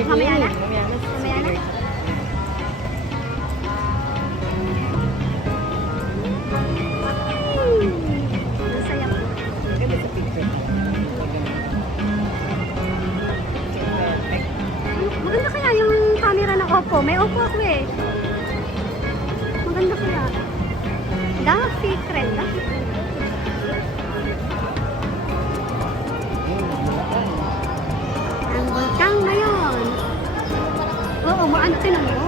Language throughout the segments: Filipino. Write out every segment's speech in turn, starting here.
ni Kuya. Mamaya na? Mamaya na. Mamaya na? Masaya po. Ganda sa picture. Perfect. Maganda kaya yung camera ng Oppo. May Oppo ako eh. Maganda kaya. Dark secret. Dark secret. Ang bulkang ngayon. Oo, maano tinan mo?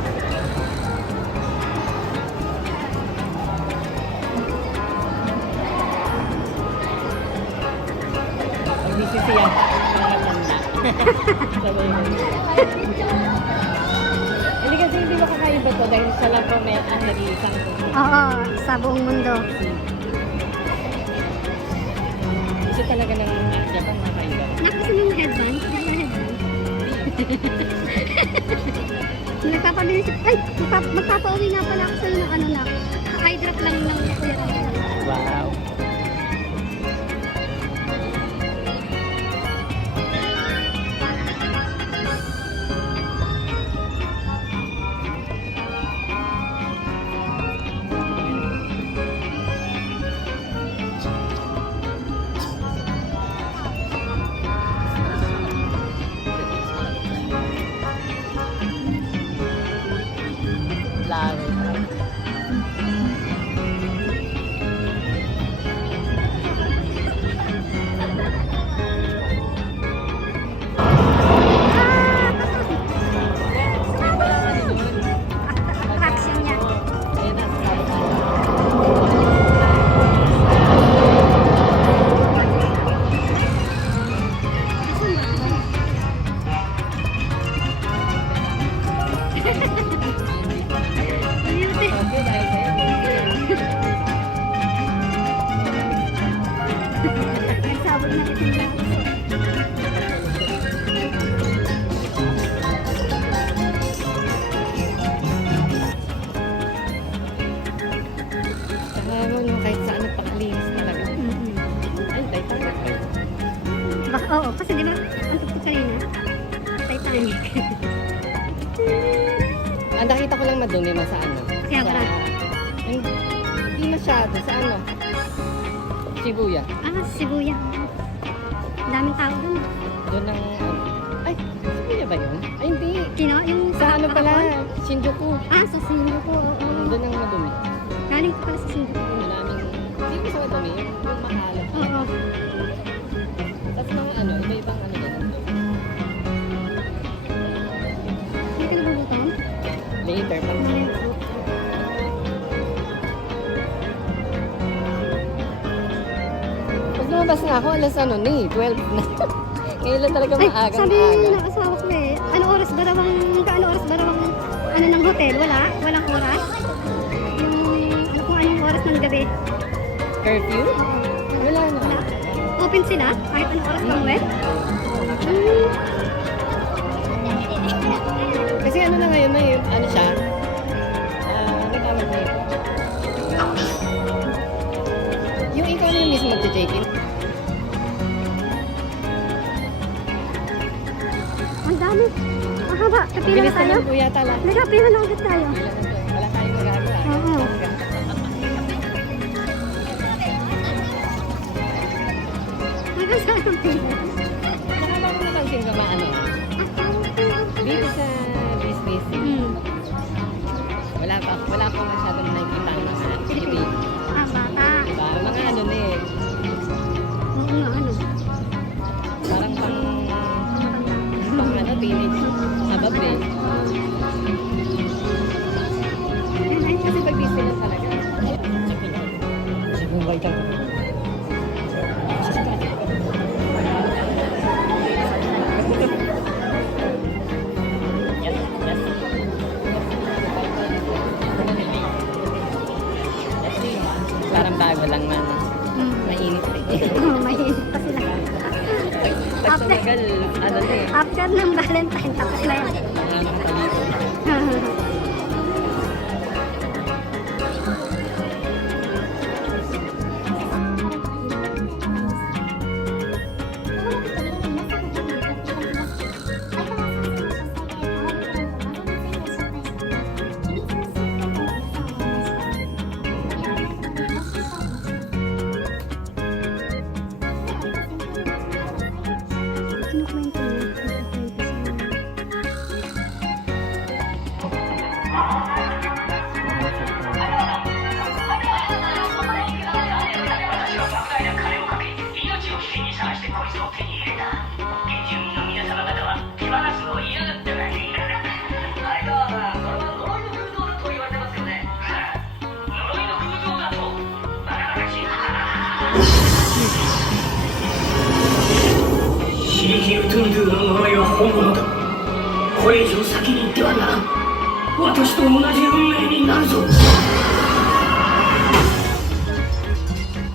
Ang disisiyan. Mga tanda. Sabay mo. Hindi kasi hindi makakaiba to dahil siya lang po may nag-iisang Oo, sa buong mundo. gusto talaga ng Japan makaiba. Nakasa mo yung headband? Ano yung headband? Nagpapabili siya. Ay! Magpapauwi nga pala ako sa'yo ng ano na. Eye drop lang ng kuya. Wow. Attraction niya. Nagsabog na kasi niya. Kahit saan nagpakalinis talaga. Ay, Titanic. Oo, kasi di ba, ang tuktok kanina, Titanic. Ang nakita ko lang madumi sa ano. Kaya ba? Hindi masyado. Sa ano? Shibuya. Shibuya. Daming tao dun. Doon ang... Ay, Shibuya ba yun? Ay, hindi. Yung Sa ano pala? Shinjuku. Sa Shinjuku. Oo. Doon ang madumi. Galing ko pala sa Shinjuku. Maraming... Hindi ko sa madumi. Yung mahalat. Oo. Tapos mga ano, iba-ibang ano yan. Hindi ka nagugutom? Later, pang... Pag lumabas nga ako, alas ano ni, 12 na. Ngayon lang talaga Ay, maagang sabi aga. ng asawa ko eh, ano oras ba daw ang ano ng hotel? Walang oras? Kung anong oras ng gabi? Curfew? Wala na. Wala? Open sila? Kahit anong oras kang wet? Kasi ano na ngayon, may ano siya, nagkawag na yun. Yung ikaw na yung mismo mag-check-in. Ang dami. Ang haba. Kapila na Bilis tayo? naman po yata lang. Nagkapila na agad tayo. Wala tayong magagawa. Oo. Nagkasaan ang pila. Saka ba kung napansin ka ba ano? Dito sa business, wala pa masyadong nakikita ang mga Pilipino. Bata. Diba? Mga ano na eh. Oo nga, ano. Parang pang ano, teenage sa babe. Kasi pag Disneyland talaga. Siguro ba ito? Parang bago lang man. Mainit rin. Mainit pa sila. Pag tumagal, ano na eh. After ng Valentine, tapos na yan. Anong paligid. 刺激ウトゥンドゥの呪いは本物だ。これ以上先に行ってはならん。私と同じ運命になるぞ。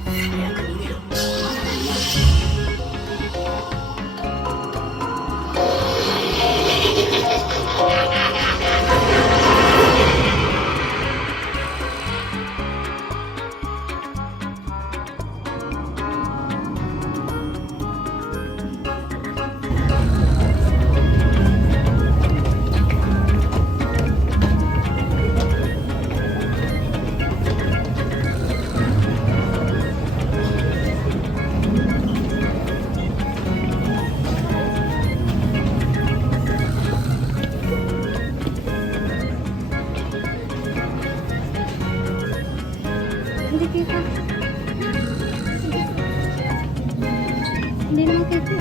早く逃げろ。Hindi kita. Hindi naman kita.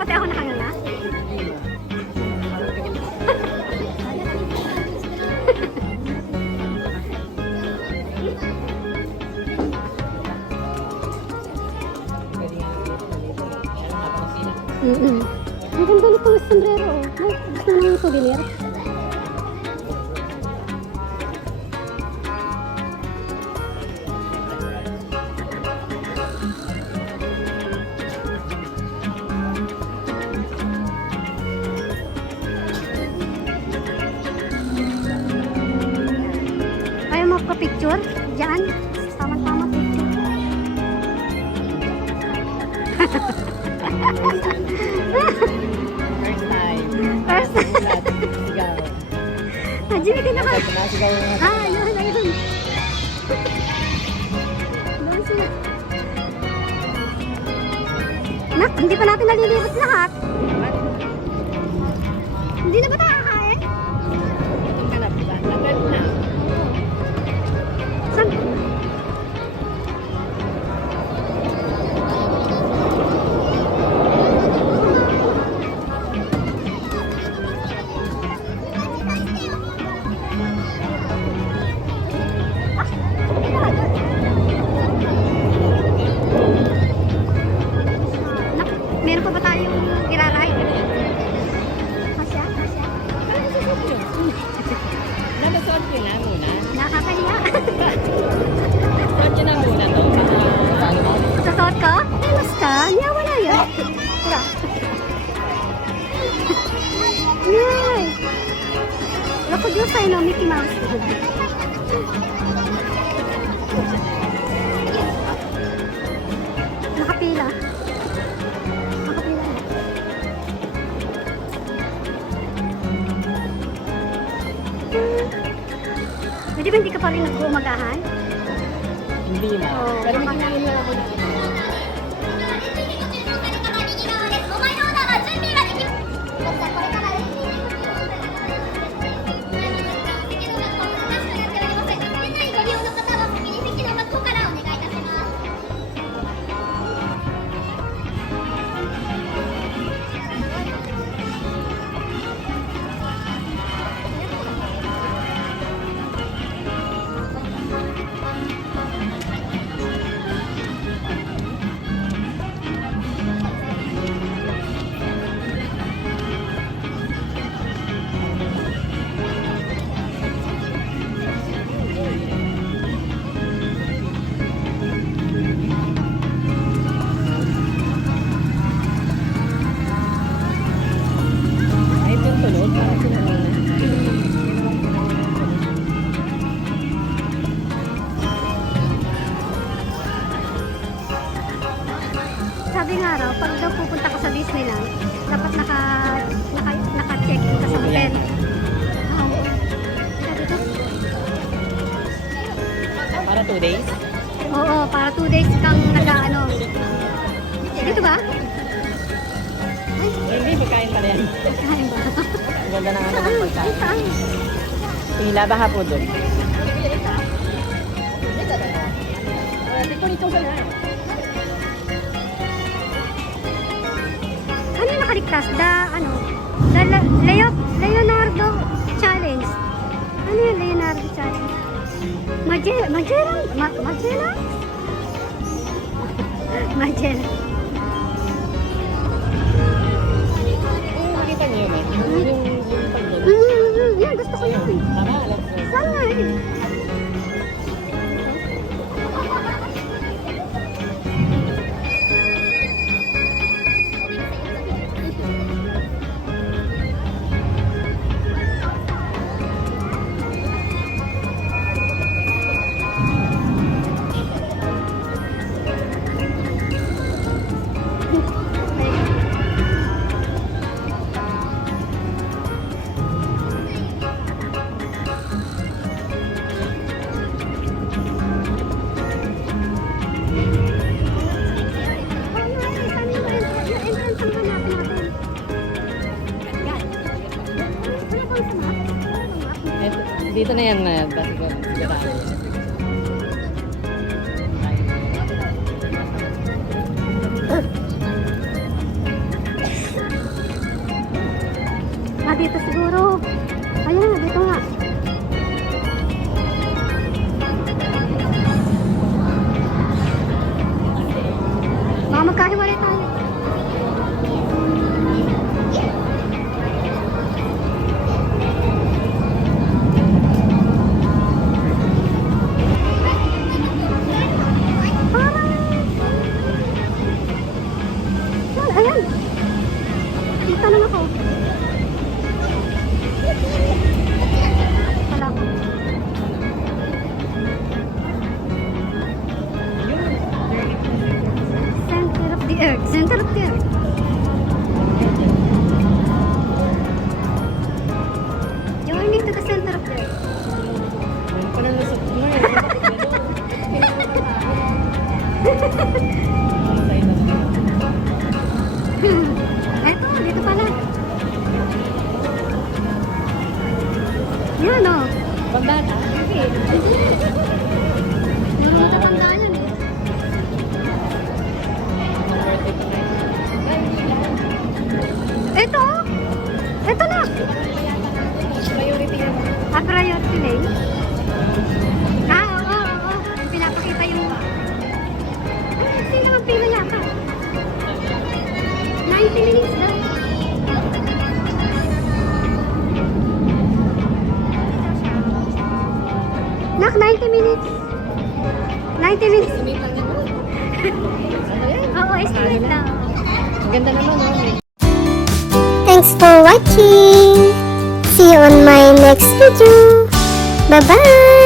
Pati ako nakanganga. Ang ganda nitong sombrero. Ay, gusto mo ng souvenir? Ayaw magpa-picture? Diyan? Tama-tama picture. First time. First time. Sigaw. Jimmy, ka na ka. Nasigaw nga. Ayun, ayun. Doon siya. Nak, hindi pa natin nalilibot lahat. Hindi na ba tayo kakain? Hanap ba? Agad na. Saan? Nak, meron pa ba tayong iraray? Kasya? Kasya? Nabasuot ko na muna. Nakakahiya. Suot ko na muna to. Sasot ko? Eh, basta. Niya, wala yun. Wala. Yay! Wala ko Diyos sa'yo, no? Mickey Mouse. Nakapila. Nakapila. Pwede ba hindi ka pa rin nag-uumagahan? Hindi na. Oo. Pero may kinain lang ako na. お前のオーダーは準備ができる。僕はこれから SDGs 席の確保なしとなっております。店内ご利用の方は先に席の確保からお願いいたします。Ay, itong tulog. Para sinamina. Sabi nga raw, pag daw pupunta ka sa Disneyland, dapat naka-check-in ka sa hotel. Oo. Sabi ko, Para 2 days. oo, para 2 days kang nag-ano. Dito ba? Hindi, pagkain pala yan. Kain ba? Ang ganda ng ano ng pagkain. Saan? Pila baka po doon. Ano yung nakaligtas? Leonardo Challenge. Ano yung Leonardo Challenge? Magellan? Magellan? Magellan. Nakita niyo yun eh. Yung pagdala. Yan, gusto ko yun. Tama, alam ko. Saan nga eh? Dito na yan na sigurado. Dito siguro. Ayun nga, dito nga. Baka magkahiwalay tayo. Ayan. Dito lang ako. Wala ko. Center of the earth. Center of the earth. Journey to the center of the earth. Meron pa na lusot mo eh. Mamatay na siya. Eto, dito pala. Yan o. Banda ka? Yung matatanda yan eh. Ito. Ito na. Priority yan. Priority lane. Oo. Pinapakita yung sino ang pila yata? 90 minutes daw. Nak, 90 minutes. 90 minutes. Sumita ka na. Ano yan? Oo, estimate lang. Ang ganda naman, no? Thanks for watching. See you on my next video. Bye-bye.